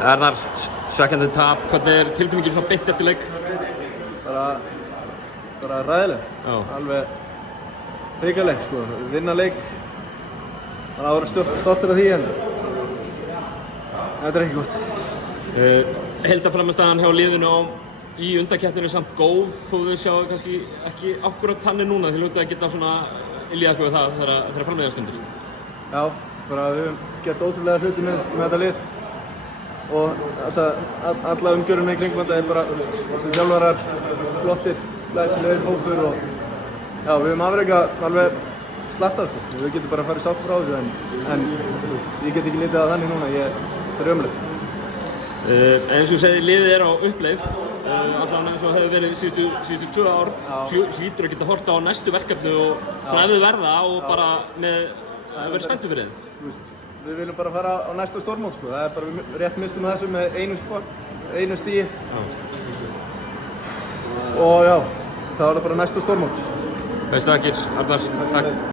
Arnar, svekkjandi tap, hvernig tilfinningin svona beint eftir leik? Bara ræðileg. Já. Alveg hrikaleg sko, vinna leik. Það var stoltur af því en þetta ekki gott. Heildarframmistaðan hjá liðinu í undankeppninni er samt góð, þó þau sjáu kannski ekki akkúrat þannig núna, þið hljótið að geta svona ylja eitthvað það þegar framleiða stundir. Já, bara við höfum gert ótrúlega hluti með þetta lið og alla umgjörðina í kringum þetta er bara sem þjálfarar, flottir, glæsilegir hópur og já, við höfum afrekað alveg slattað sko. Við getum bara að fara sátt frá þessu en ég get ekki litið að þannig núna, þetta er ömurlegt. Eins og þú segir, liðið er á uppleið, allavega eins og hefur verið síðustu 2 ár, hlýtur að geta horta á næstu verkefni og svona ef þau verða og bara að vera spenntur fyrir þeim. Við viljum bara fara á næsta stórmót sko, það er bara rétt mistum með þessu með einu stigi og já, það var bara næsta stórmót. Bestu þakkir, Arnar, takk.